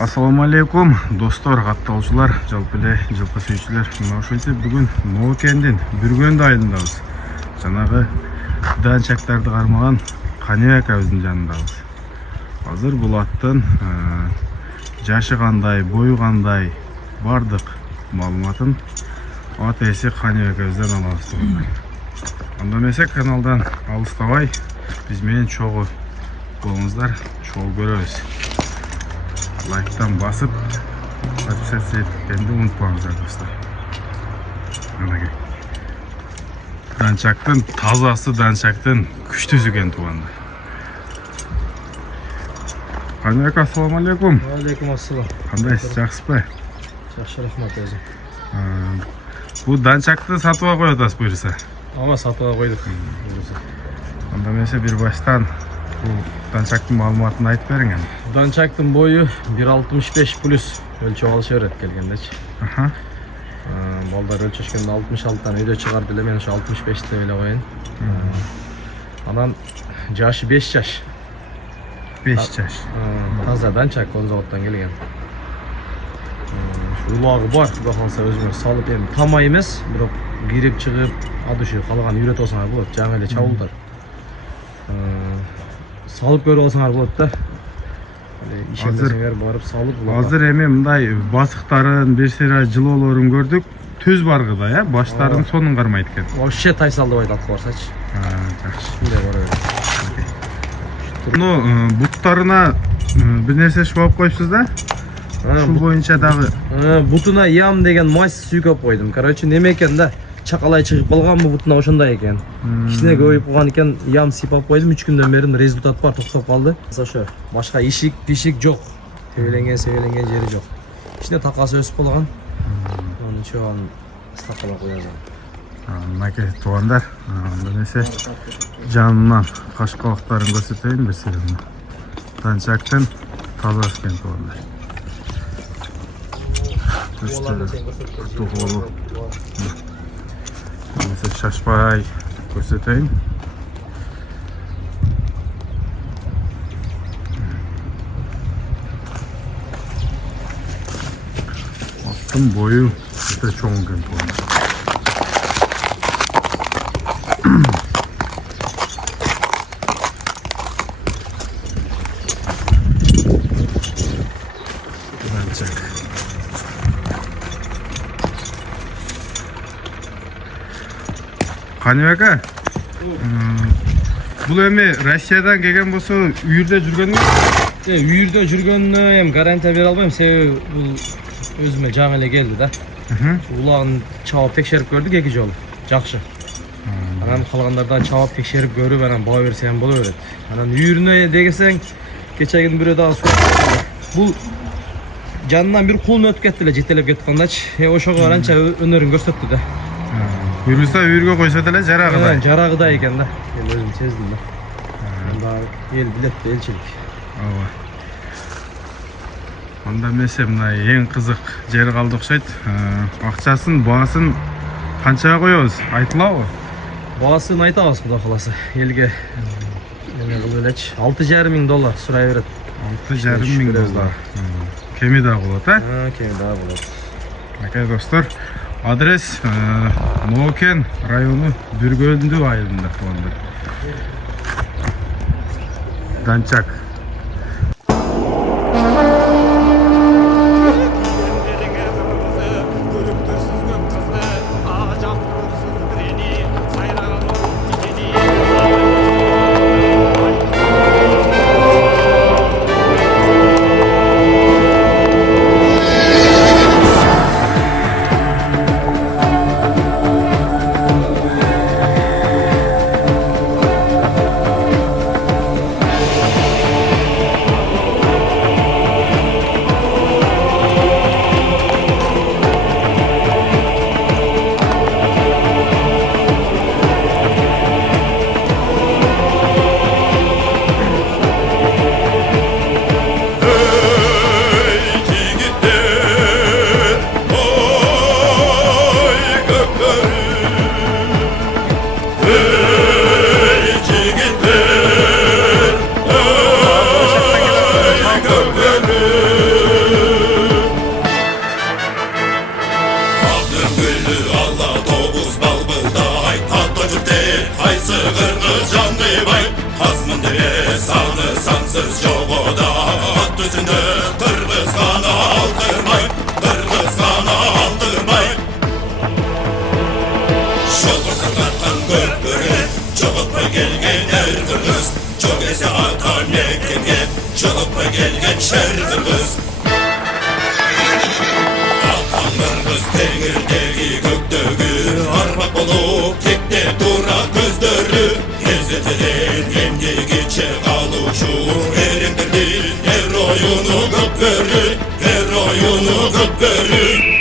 Assalamu alaikum dostlar, катталуучулар, жалпы эле жылкы сүйүүчүлөр. Мына ошентип бүгүн Ноокендин Бүргөндү айылындабыз. Жанагы данчактарды кармаган Кания акабыздын жанындабыз. Азыр бул аттын жашы кандай, бою кандай бардык маалыматын ат ээси Кания акабыздан алабыз. Анда эмесе каналдан алыстабай биз менен чогуу болуңуздар, чогуу көрөбүз. Like'tan basıp подписаться ettiklerini unutmamızlar dostlar. Dançaktın tazası, dançaktın күчтүүсү экен туугандар. Кания ака, ассаламу алейкум. Алейкум ассалам. Кандайсыз, жакшысызбы? Жакшы, рахмат өзү. Бул данчакты сатып коюп атасыз буюрса? Ооба, сатып койдук. Анда эмесе бир баштан бул данчактын маалыматын айтып бериң эми. Данчактын бою 1.65 плюс өлчөп алышы берет келгендечи. Балдар өлчөшкөндө 66-тан үйдө чыгарды эле, мен ошо 65 деп эле коеюн. Анан жашы 5 жаш. 5 жаш. Таза данчак, заводдон келген. Улагы бар, кудай калса өзүңөр салып, эми тамай эмес, бирок кирип чыгып, адышы калаган үйрөтүп алсаңар болот, жаңы эле чабуулдар. Салып көрүп алсаңар болот да. Ишендесеңер барып салып. Азыр эми мындай басыктарын, бир сыйра жылоолорун көрдүк. Түз баргы да, я, баштарын сонун кармайт экен. Вообще тайсал деп айтат барсачы. Жакшы. Мындай бара бер. Буттарына бир нерсе шуап коюпсуз да? Ушул боюнча дагы бутуна ям деген мазь сүйкөп койдум. Короче, неме экен да? Чакалай чыгып калганбы, бутуна ошондой экен. Ичине көбөйүп калган экен, ям сыйпап койдум. 3 күндөн бери результат бар, токтоп калды. Ошо башка ишик, пишик жок. Себеленген жери жок. Ичине такасы өсүп калган. Анын чоң стакала коёбуз. Мынакей туугандар, эмесе жанынан кашкалыктарын көрсөтөйүн бир сыйрын. Данчактын таза экен туугандар. Mesela şaşpay göstereyim. Attım boyu işte çok gün oldu. Kania aka, bul эми Россиядан келген болсо үйүрдө жүргөнү? Үйүрдө жүргөнүнө эми гарантия бере албайм, себеби бул өзүмө жаңы эле келди да. Улагын чабып текшерип көрдүк 2 жолу. Жакшы. Анан калгандардан чабып текшерип көрүп, анан баа берсем боло берет. Анан үйүрүнө дегесең, кечегин бирөө дагы бул жанынан бир кулун өтүп кетти эле, жетелеп кеткандачы. Ошого анча өнөрүн көрсөттү да. Буюрса үйүргө койсо деле жарагыдай. Жарагыдай экен да. Мен өзүм сездим да. Анда эл билет да, элчилик. Ооба. Анда эмесе мына эң кызык жери калды окшойт. Акчасын, баасын канчага коебуз? Айтылабы? Баасын айтабыз, кудай кааласа. Элге эме кылып элечи. $6,500 сурай берет. $6,500. Кеми дагы болот, Кеми дагы болот. Мынакей достор, адрес Ноокен району Бүргөндү айылында туугандар. Данчак. Kırgızada at üstünde Kırgızgan'a aldırmay Kırgızgan'a aldırmay Şolgusuz attan gökbörüne Çoğup gelgen er kırgız Çok ese atan ekenge Çoğup gelgen şer kırgız Atan kırgız tengirdegi göktögü Armak olup tekne dura gözleri Gezetilen emdigiçe kaluşu Erindirdi her oyunu gökbörü Her oyunu gökbörü